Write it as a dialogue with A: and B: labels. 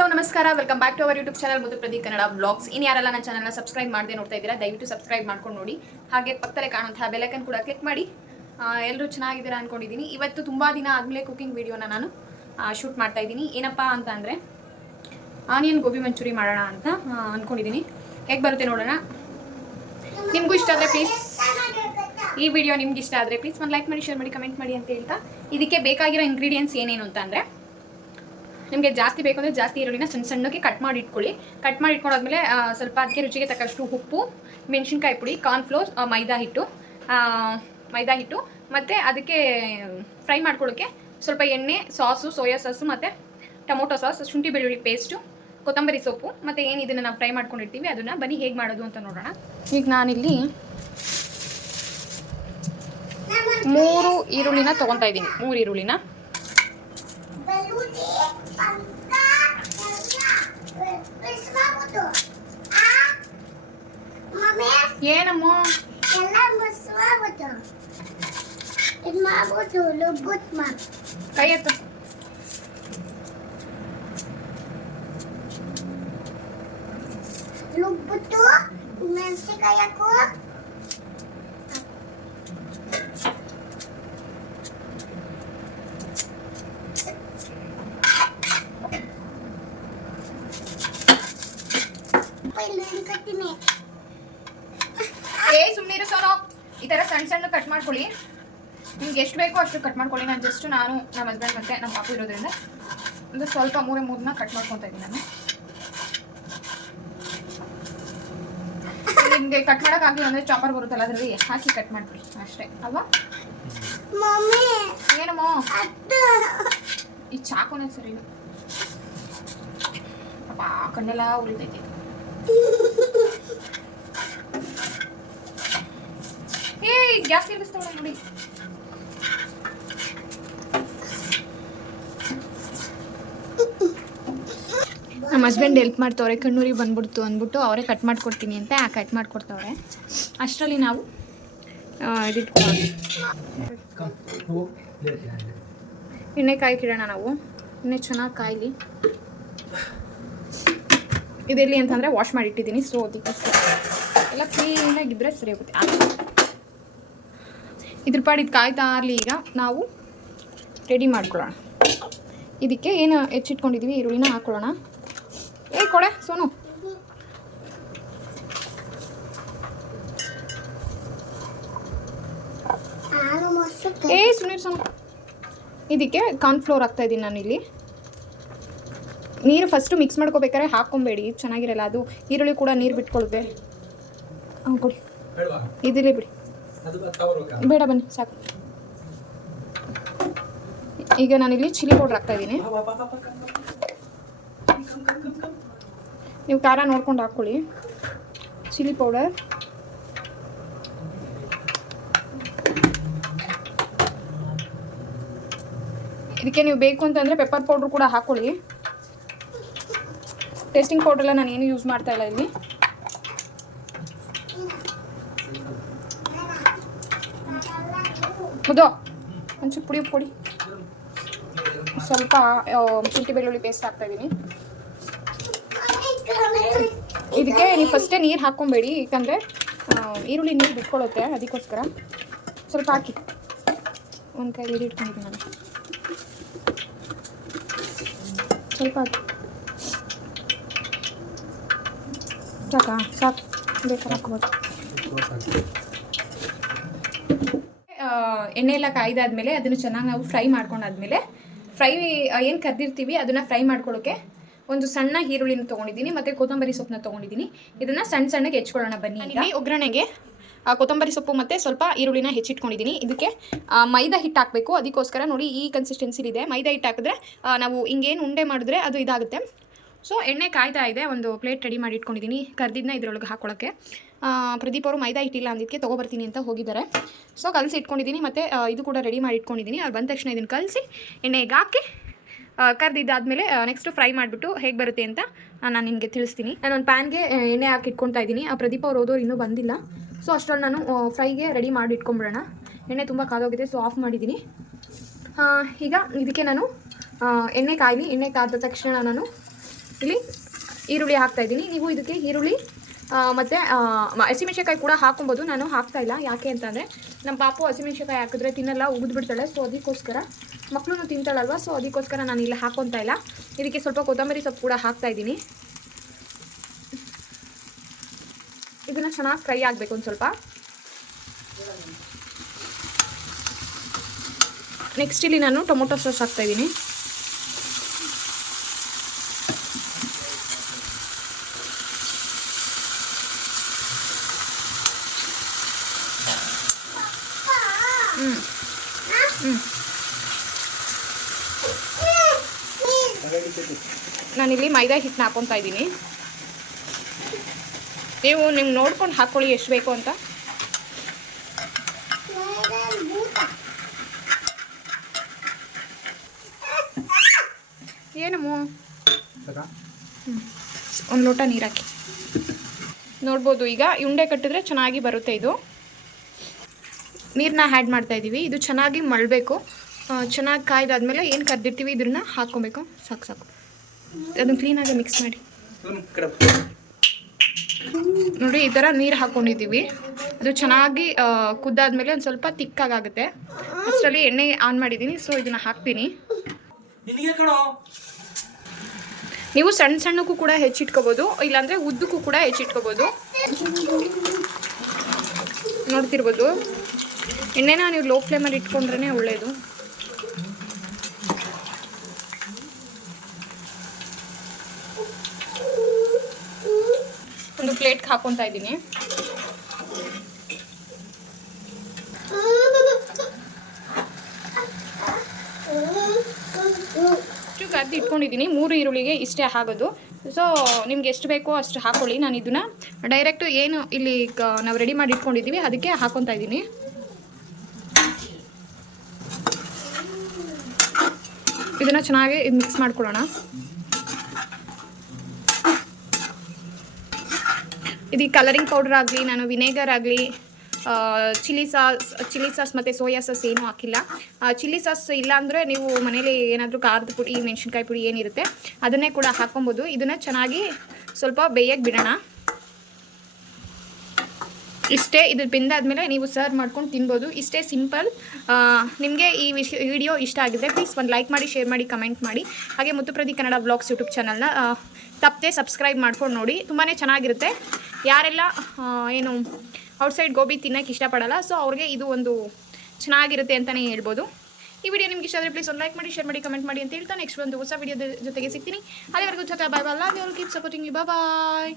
A: Hello, ನಮಸ್ಕಾರ. Welcome back to our YouTube channel ಮುದ್ದು Pradeep Kannada blogs in ಯಾರೆಲ್ಲ ನನ್ನ ಚಾನಲ್ನ ಸಬ್ಸ್ಕ್ರೈಬ್ ಮಾಡದೆ ನೋಡ್ತಾ ಇದ್ದೀರಾ, ದಯವಿಟ್ಟು ಸಬ್ಸ್ಕ್ರೈಬ್ ಮಾಡ್ಕೊಂಡು ನೋಡಿ. ಹಾಗೆ ಪಕ್ಕದಲ್ಲೇ ಕಾಣುವಂತಹ ಬೆಲೈಕನ್ ಕೂಡ ಕ್ಲಿಕ್ ಮಾಡಿ. ಎಲ್ಲರೂ ಚೆನ್ನಾಗಿದ್ದೀರಾ ಅಂದ್ಕೊಂಡಿದ್ದೀನಿ ಇವತ್ತು ತುಂಬ ದಿನ ಆದಮೇಲೆ ಕುಕಿಂಗ್ ವಿಡಿಯೋನ ನಾನು ಶೂಟ್ ಮಾಡ್ತಾ ಇದ್ದೀನಿ. ಏನಪ್ಪ ಅಂತ ಅಂದರೆ ಆನಿಯನ್ ಗೋಬಿ ಮಂಚೂರಿ ಮಾಡೋಣ ಅಂತ ಅಂದ್ಕೊಂಡಿದ್ದೀನಿ ಹೇಗೆ ಬರುತ್ತೆ ನೋಡೋಣ? ನಿಮಗೂ ಇಷ್ಟ ಆದರೆ ಪ್ಲೀಸ್ ಈ ವಿಡಿಯೋ ನಿಮ್ಗೆ ಇಷ್ಟ ಆದರೆ ಪ್ಲೀಸ್ ಒಂದು ಲೈಕ್ ಮಾಡಿ ಶೇರ್ ಮಾಡಿ ಕಮೆಂಟ್ ಮಾಡಿ ಅಂತ ಹೇಳ್ತಾ. ಇದಕ್ಕೆ ಬೇಕಾಗಿರೋ ಇಂಗ್ರೀಡಿಯೆಂಟ್ಸ್ ಏನೇನು ಅಂತ ಅಂದರೆ ನಿಮಗೆ ಜಾಸ್ತಿ ಬೇಕು ಅಂದರೆ ಜಾಸ್ತಿ ಈರುಳ್ಳಿನ ಸಣ್ಣ ಸಣ್ಣಕ್ಕೆ ಕಟ್ ಮಾಡಿ ಇಟ್ಕೊಳ್ಳಿ. ಕಟ್ ಮಾಡಿ ಇಟ್ಕೊಂಡಾದ್ಮೇಲೆ ಸ್ವಲ್ಪ ಅದಕ್ಕೆ ರುಚಿಗೆ ತಕ್ಕಷ್ಟು ಉಪ್ಪು, ಮೆಣಸಿನ್ಕಾಯಿ ಪುಡಿ ಕಾರ್ನ್ಫ್ಲೋರ್ ಮೈದಾ ಹಿಟ್ಟು ಮೈದಾ ಹಿಟ್ಟು ಮತ್ತು ಅದಕ್ಕೆ ಫ್ರೈ ಮಾಡ್ಕೊಳ್ಳೋಕ್ಕೆ ಸ್ವಲ್ಪ ಎಣ್ಣೆ, ಸಾಸು, ಸೋಯಾ ಸಾಸು ಮತ್ತು ಟೊಮೊಟೊ ಸಾಸ್, ಶುಂಠಿ ಬೆಳ್ಳುಳ್ಳಿ ಪೇಸ್ಟು ಕೊತ್ತಂಬರಿ ಸೊಪ್ಪು ಮತ್ತು ಏನು ಇದನ್ನು ನಾವು ಫ್ರೈ ಮಾಡ್ಕೊಂಡಿರ್ತೀವಿ ಅದನ್ನು ಬನ್ನಿ ಹೇಗೆ ಮಾಡೋದು ಅಂತ ನೋಡೋಣ. ಈಗ ನಾನಿಲ್ಲಿ ಮೂರು ಈರುಳ್ಳಿನ ತೊಗೊತಾ ಇದ್ದೀನಿ. ಮೂರು ಈರುಳ್ಳಿನ.
B: Beluti, pangka, ಎಲ್ಲ ಮಿಸ್ವಾಗ್ಬಿಟ್ಟು. ಆ? ಮಮ್ಮಿ,
A: ಏನಮ್ಮ
B: ಎಲ್ಲ ಮಿಸ್ವಾಗ್ಬಿಟ್ಟು. ಇದ್ ಮಾಡ್ಬಿಟ್ಟು ರುಬ್ಬುತ್ ಮಾಡ್.
A: ಕೈ ಎತ್ತು
B: ರುಬ್ಬಿಟ್ಟು ಮೆಣಸಿನ್ಕಾಯಿ ಹಾಕು ಇಲ್ಲಿ ಹಿಡ್ಕತ್ತೀನಿ.
A: ಏ ಸುಮ್ಮನೆ ಸೋನು. ಈ ಥರ ಸಣ್ಣ ಸಣ್ಣ ಕಟ್ ಮಾಡ್ಕೊಳ್ಳಿ. ನಿಮ್ಗೆ ಎಷ್ಟು ಬೇಕೋ ಅಷ್ಟು ಕಟ್ ಮಾಡ್ಕೊಳ್ಳಿ. ನಾನು ಜಸ್ಟ್ ನಾನು ನಮ್ಮ ಹಸ್ಬೆಂಡ್ ಮತ್ತೆ ನಮ್ಮ ಪಾಪು ಇರೋದ್ರಿಂದ. ಒಂದು ಸ್ವಲ್ಪ ಮೂರೇ ಮೂರನ್ನ ಕಟ್ ಮಾಡ್ಕೊತಾ ಇದ್ದೀನಿ ನಾನು. ನಿಮಗೆ ಕಟ್ ಮಾಡೋಕ್ಕಾಗಲಿಲ್ಲ ಅಂದರೆ ಚಾಪರ್ ಬರುತ್ತಲ್ಲ ಅದರಲ್ಲಿ ಹಾಕಿ ಕಟ್ ಮಾಡ್ಬಿಡಿ ಅಷ್ಟೇ ಅಲ್ವಾ? ಏನಮ್ಮ? ಈ ಚಾಕುನೇ ಸರಿ ಪಾಪ ಕಣ್ಣೆಲ್ಲ ಉಳಿತೈತಿ ಏ ಗ್ಯಾಸ್ ನೋಡಿ ನಮ್ಮ ಹಸ್ಬೆಂಡ್ ಹೆಲ್ಪ್ ಮಾಡ್ತವ್ರೆ ಕಣ್ಣೂರಿಗೆ ಬಂದ್ಬಿಡ್ತು ಅಂದ್ಬಿಟ್ಟು ಅವರೇ ಕಟ್ ಮಾಡ್ಕೊಡ್ತೀನಿ ಅಂತ ಆ ಕಟ್ ಮಾಡ್ಕೊಡ್ತವ್ರೆ? ಅಷ್ಟರಲ್ಲಿ ನಾವು ಎಣ್ಣೆ ಕಾಯಿ ಕಿಡೋಣ ನಾವು. ಎಣ್ಣೆ ಚೆನ್ನಾಗಿ ಕಾಯಲಿ. ಇದೆಲ್ಲಿ ಅಂತಂದರೆ ವಾಶ್ ಮಾಡಿ ಇಟ್ಟಿದ್ದೀನಿ ಸೊ ಅದಕ್ಕೋಸ್ಕರ. ಎಲ್ಲ ಕ್ಲೀನಾಗಿದ್ದರೆ ಸರಿ ಹೋಗುತ್ತೆ. ಇದ್ರ ಪಾಡಿದ್ದು ಇದು ಕಾಯ್ತಾ ಇರಲಿ ಈಗ ನಾವು ರೆಡಿ ಮಾಡ್ಕೊಳ್ಳೋಣ. ಇದಕ್ಕೆ ಏನು ಹೆಚ್ಚಿಟ್ಕೊಂಡಿದ್ದೀವಿ ಈರುಳ್ಳಿನ ಹಾಕೊಳ್ಳೋಣ. ಏ ಕೊಡೆ ಸೋನು. ಏ ಸುನೀರ್ ಸೋನು. ಇದಕ್ಕೆ ಕಾರ್ನ್ಫ್ಲೋರ್ ನಾನು ಇಲ್ಲಿ ನೀರು ಫಸ್ಟು ಮಿಕ್ಸ್ ಮಾಡ್ಕೋಬೇಕಾದ್ರೆ ಹಾಕ್ಕೊಬೇಡಿ ಚೆನ್ನಾಗಿರಲ್ಲ ಅದು ಈರುಳ್ಳಿ ಕೂಡ ನೀರು ಬಿಟ್ಕೊಳ್ಬೇ ಹಾಂ ಕೊಡಿ. ಇದಿರಲಿ ಬಿಡಿ. ಬೇಡ ಬನ್ನಿ ಸಾಕು. ಈಗ ನಾನಿಲ್ಲಿ ಚಿಲ್ಲಿ ಪೌಡ್ರ್ ಹಾಕ್ತಾ ಇದ್ದೀನಿ. ನೀವು ಖಾರ ನೋಡ್ಕೊಂಡು ಹಾಕ್ಕೊಳ್ಳಿ. ಚಿಲ್ಲಿ ಪೌಡರ್ ಇದಕ್ಕೆ ನೀವು ಬೇಕು ಅಂತಂದರೆ ಪೆಪ್ಪರ್ ಪೌಡ್ರ್ ಕೂಡ ಹಾಕ್ಕೊಳ್ಳಿ. ಟೇಸ್ಟಿಂಗ್ ಪೌಡ್ರೆಲ್ಲ ನಾನು ಏನು ಯೂಸ್ ಮಾಡ್ತಾ ಇಲ್ಲ ಇಲ್ಲಿ. ಹೌದು ಒಂಚೂರು ಪುಡಿ ಪುಡಿ. ಸ್ವಲ್ಪ ಶುಂಠಿ ಬೆಳ್ಳುಳ್ಳಿ ಪೇಸ್ಟ್ ಹಾಕ್ತಾ ಇದ್ದೀನಿ ಇದಕ್ಕೆ ನೀವು ಫಸ್ಟೇ ನೀರು ಹಾಕ್ಕೊಬೇಡಿ. ಯಾಕಂದರೆ ಈರುಳ್ಳಿ ನೀರು ಬಿಟ್ಕೊಳ್ಳುತ್ತೆ ಅದಕ್ಕೋಸ್ಕರ. ಸ್ವಲ್ಪ ಹಾಕಿ. ಒಂದು ಕೈ ನೀರು ನಾನು. ಸ್ವಲ್ಪ ಹಾಕಿ. ಸಾಕಾ ಸಾಕು ಬೇಕಾದ್ರೆ ಹಾಕ್ಬೋದು ಆ, ಎಣ್ಣೆ ಎಲ್ಲ ಕಾಯ್ದಾದ್ಮೇಲೆ ಅದನ್ನು ಚೆನ್ನಾಗಿ ನಾವು ಫ್ರೈ ಮಾಡ್ಕೊಂಡಾದ್ಮೇಲೆ ಫ್ರೈ ಏನು ಕರ್ದಿರ್ತೀವಿ ಅದನ್ನು ಫ್ರೈ ಮಾಡ್ಕೊಳ್ಳೋಕೆ ಒಂದು ಸಣ್ಣ ಈರುಳ್ಳಿನ ತೊಗೊಂಡಿದ್ದೀನಿ ಮತ್ತು ಕೊತ್ತಂಬರಿ ಸೊಪ್ಪನ್ನ ತೊಗೊಂಡಿದ್ದೀನಿ. ಇದನ್ನು ಸಣ್ಣ ಸಣ್ಣಗೆ ಹೆಚ್ಕೊಳ್ಳೋಣ ಬನ್ನಿ ಈಗ. ಒಗ್ಗರಣೆಗೆ ಆ, ಕೊತ್ತಂಬರಿ ಸೊಪ್ಪು ಮತ್ತು ಸ್ವಲ್ಪ ಈರುಳ್ಳಿನ ಹೆಚ್ಚಿಟ್ಕೊಂಡಿದ್ದೀನಿ. ಇದಕ್ಕೆ ಮೈದಾ ಹಿಟ್ಟು ಹಾಕಬೇಕು. ಅದಕ್ಕೋಸ್ಕರ ನೋಡಿ ಈ ಕನ್ಸಿಸ್ಟೆನ್ಸಿಲಿದೆ ಮೈದಾ ಹಿಟ್ಟು ಹಾಕಿದ್ರೆ ನಾವು ಹಿಂಗೇನು ಉಂಡೆ ಮಾಡಿದ್ರೆ ಅದು ಇದಾಗುತ್ತೆ. ಸೊ ಎಣ್ಣೆ ಕಾಯ್ತಾ ಇದೆ. ಒಂದು ಪ್ಲೇಟ್ ರೆಡಿ ಮಾಡಿ ಇಟ್ಕೊಂಡಿದ್ದೀನಿ ಕರ್ದಿದ್ದನ್ನ ಇದರೊಳಗೆ ಹಾಕೊಳ್ಳೋಕ್ಕೆ ಪ್ರದೀಪ್ ಅವರು ಮೈದಾ ಇಟ್ಟಿಲ್ಲ ಅಂದಿದ್ದಕ್ಕೆ ತೊಗೊಬರ್ತೀನಿ ಅಂತ ಹೋಗಿದ್ದಾರೆ. ಸೊ ಕಲಸಿ ಇಟ್ಕೊಂಡಿದ್ದೀನಿ ಮತ್ತು ಇದು ಕೂಡ ರೆಡಿ ಮಾಡಿ ಇಟ್ಕೊಂಡಿದ್ದೀನಿ ಅವ್ರು ಬಂದ ತಕ್ಷಣ ಇದನ್ನು ಕಲಸಿ ಎಣ್ಣೆಗೆ ಹಾಕಿ ಕರ್ದಿದ್ದಾದಮೇಲೆ ನೆಕ್ಸ್ಟು ಫ್ರೈ ಮಾಡಿಬಿಟ್ಟು ಹೇಗೆ ಬರುತ್ತೆ ಅಂತ ನಾನು ನಿಮಗೆ ತಿಳಿಸ್ತೀನಿ. ನಾನು ಒಂದು ಪ್ಯಾನ್ಗೆ ಎಣ್ಣೆ ಹಾಕಿ ಇಟ್ಕೊತಾ ಇದ್ದೀನಿ ಆ, ಪ್ರದೀಪ್ ಅವ್ರು ಓದೋರು ಇನ್ನೂ ಬಂದಿಲ್ಲ. ಸೊ ಅಷ್ಟರಲ್ಲಿ ನಾನು ಫ್ರೈಗೆ ರೆಡಿ ಮಾಡಿ ಇಟ್ಕೊಂಬಿಡೋಣ. ಎಣ್ಣೆ ತುಂಬ ಕಾದೋಗಿದೆ ಸೊ ಆಫ್ ಮಾಡಿದ್ದೀನಿ ಈಗ ಇದಕ್ಕೆ ನಾನು ಎಣ್ಣೆ ಕಾಯಲಿ. ಎಣ್ಣೆ ಕಾದ ತಕ್ಷಣ ನಾನು ಇಲ್ಲಿ ಈರುಳ್ಳಿ ಹಾಕ್ತಾ ಇದ್ದೀನಿ. ನೀವು ಇದಕ್ಕೆ ಈರುಳ್ಳಿ ಮತ್ತು ಆ, ಕೂಡ ಹಾಕೊಬೋದು ನಾನು ಹಾಕ್ತಾ ಇಲ್ಲ. ಯಾಕೆ ಅಂತಂದರೆ ನಮ್ಮ ಪಾಪು ಹಸಿಮೆಣ್ಸಿಕಾಯಿ ಹಾಕಿದ್ರೆ ತಿನ್ನಲ್ಲ ಉಗಿದು ಬಿಡ್ತಾಳೆ ಸೊ ಅದಕ್ಕೋಸ್ಕರ ಮಕ್ಕಳು ತಿಂತಾಳಲ್ವ? ಸೊ ಅದಕ್ಕೋಸ್ಕರ ನಾನು ಇಲ್ಲಿ ಹಾಕೊತಾ ಇಲ್ಲ. ಇದಕ್ಕೆ ಸ್ವಲ್ಪ ಕೊತ್ತಂಬರಿ ಸೊಪ್ಪು ಕೂಡ ಹಾಕ್ತಾ ಇದ್ದೀನಿ. ಇದನ್ನು ಚೆನ್ನಾಗಿ ಫ್ರೈ ಆಗಬೇಕು ಒಂದು ಸ್ವಲ್ಪ. ನೆಕ್ಸ್ಟ್ ಇಲ್ಲಿ ನಾನು ಟೊಮೊಟೊ ಸಾಸ್ ಹಾಕ್ತಾ ನಾನಿಲ್ಲಿ ಮೈದಾ ಹಿಟ್ಟನ್ನ ಹಾಕೊತಾ ಇದ್ದೀನಿ. ನೀವು ನಿಮ್ಗೆ ನೋಡ್ಕೊಂಡು ಹಾಕ್ಕೊಳ್ಳಿ ಎಷ್ಟು ಬೇಕು ಅಂತ. ಏನಮ್ಮ ಒಂದು ಲೋಟ ನೀರು ಹಾಕಿ. ನೋಡ್ಬೋದು, ಈಗ ಉಂಡೆ ಕಟ್ಟಿದ್ರೆ ಚೆನ್ನಾಗಿ ಬರುತ್ತೆ ಇದು. ನೀರನ್ನ ಆ್ಯಡ್ ಮಾಡ್ತಾ ಇದ್ದೀವಿ ಇದು ಚೆನ್ನಾಗಿ ಮಳಬೇಕು ಚೆನ್ನಾಗಿ ಕಾಯ್ದಾದ್ಮೇಲೆ ಏನು ಕರ್ದಿರ್ತೀವಿ ಇದನ್ನ ಹಾಕ್ಕೊಬೇಕು. ಸಾಕು ಸಾಕು. ಅದನ್ನು ಕ್ಲೀನಾಗಿ ಮಿಕ್ಸ್ ಮಾಡಿ. ನೋಡಿ ಈ ಥರ ನೀರು ಹಾಕ್ಕೊಂಡಿದ್ದೀವಿ ಅದು ಚೆನ್ನಾಗಿ ಕುದ್ದಾದ್ಮೇಲೆ ಒಂದು ಸ್ವಲ್ಪ ತಿಕ್ಕಾಗುತ್ತೆ ಅಷ್ಟರಲ್ಲಿ ಎಣ್ಣೆ ಆನ್ ಮಾಡಿದ್ದೀನಿ ಸೊ ಇದನ್ನು ಹಾಕ್ತೀನಿ. ನೀವು ಸಣ್ಣ ಸಣ್ಣಕ್ಕೂ ಕೂಡ ಹೆಚ್ಚಿಟ್ಕೋಬೋದು ಇಲ್ಲಾಂದರೆ ಉದ್ದಕ್ಕೂ ಕೂಡ ಹೆಚ್ಚಿಟ್ಕೋಬೋದು. ನೋಡ್ತಿರ್ಬೋದು. ಎಣ್ಣೆನ ನೀವು ಲೋ ಫ್ಲೇಮಲ್ಲಿ ಇಟ್ಕೊಂಡ್ರೇ ಒಳ್ಳೆಯದು ಪ್ಲೇಟ್ಗೆ ಹಾಕೊತಾ ಇದ್ದೀನಿ. ಕರ್ದು ಇಟ್ಕೊಂಡಿದ್ದೀನಿ. ಮೂರು ಈರುಳ್ಳಿಗೆ ಇಷ್ಟೇ ಆಗೋದು. ಸೊ ನಿಮ್ಗೆ ಎಷ್ಟು ಬೇಕೋ ಅಷ್ಟು ಹಾಕೊಳ್ಳಿ. ನಾನು ಇದನ್ನ ಡೈರೆಕ್ಟು ಏನು ಇಲ್ಲಿ ನಾವು ರೆಡಿ ಮಾಡಿ ಇಟ್ಕೊಂಡಿದ್ದೀವಿ. ಅದಕ್ಕೆ ಹಾಕೊತಾ ಇದ್ದೀನಿ. ಇದನ್ನು ಚೆನ್ನಾಗಿ ಮಿಕ್ಸ್ ಮಾಡ್ಕೊಳ್ಳೋಣ. ಇದಕ್ಕೆ ಕಲರಿಂಗ್ ಪೌಡರ್ ಆಗಲಿ, ನಾನು ವಿನೇಗರ್ ಆಗಲಿ ಚಿಲ್ಲಿ ಸಾಸ್ ಚಿಲ್ಲಿ ಸಾಸ್ ಮತ್ತು ಸೋಯಾ ಸಾಸ್ ಏನೂ ಹಾಕಿಲ್ಲ. ಚಿಲ್ಲಿ ಸಾಸ್ ಇಲ್ಲಾಂದರೆ ನೀವು ಮನೇಲಿ ಏನಾದರೂ ಖಾರದ ಪುಡಿ, ಮೆಣಸಿನ್ಕಾಯಿ ಪುಡಿ ಏನಿರುತ್ತೆ, ಅದನ್ನೇ ಕೂಡ ಹಾಕೊಬೋದು ಇದನ್ನು ಚೆನ್ನಾಗಿ ಸ್ವಲ್ಪ ಬೇಯಕ್ಕೆ ಬಿಡೋಣ. ಇಷ್ಟೇ ಇದು ಬೆಂದಾದ್ಮೇಲೆ ನೀವು ಸರ್ವ್ ಮಾಡ್ಕೊಂಡು ತಿನ್ಬೋದು. ಇಷ್ಟೇ ಸಿಂಪಲ್ ನಿಮಗೆ ಈ ವಿಷಯ ವಿಡಿಯೋ ಇಷ್ಟ ಆಗಿದ್ದರೆ ಪ್ಲೀಸ್ ಒಂದು ಲೈಕ್ ಮಾಡಿ ಶೇರ್ ಮಾಡಿ ಕಮೆಂಟ್ ಮಾಡಿ. ಹಾಗೆ ಮುತ್ತುಪ್ರದಿ ಕನ್ನಡ ಬ್ಲಾಗ್ಸ್ ಯೂಟ್ಯೂಬ್ ಚಾನಲ್ನ ತಪ್ಪದೆ ಸಬ್ಸ್ಕ್ರೈಬ್ ಮಾಡ್ಕೊಂಡು ನೋಡಿ. ತುಂಬಾ ಚೆನ್ನಾಗಿರುತ್ತೆ. ಯಾರೆಲ್ಲ ಏನು ಔಟ್ಸೈಡ್ ಗೋಬಿ ತಿನ್ನೋಕ್ಕೆ ಇಷ್ಟಪಡಲ್ಲ ಸೊ ಅವ್ರಿಗೆ ಇದು ಒಂದು ಚೆನ್ನಾಗಿರುತ್ತೆ ಅಂತಲೇ ಹೇಳ್ಬೋದು. ಈ ವಿಡಿಯೋ ನಿಮ್ಗೆ ಇಷ್ಟ ಆದರೆ ಪ್ಲೀಸ್ ಒಂದು ಲೈಕ್ ಮಾಡಿ ಶೇರ್ ಮಾಡಿ ಕಮೆಂಟ್ ಮಾಡಿ ಅಂತ ಹೇಳ್ತಾ ನೆಕ್ಸ್ಟ್ ಒಂದು ಹೊಸ ವಿಡಿಯೋದ ಜೊತೆಗೆ ಸಿಗ್ತೀನಿ. ಅಲ್ಲಿವರೆಗೂ ಜೊತೆ bye bye love you keep supporting you bye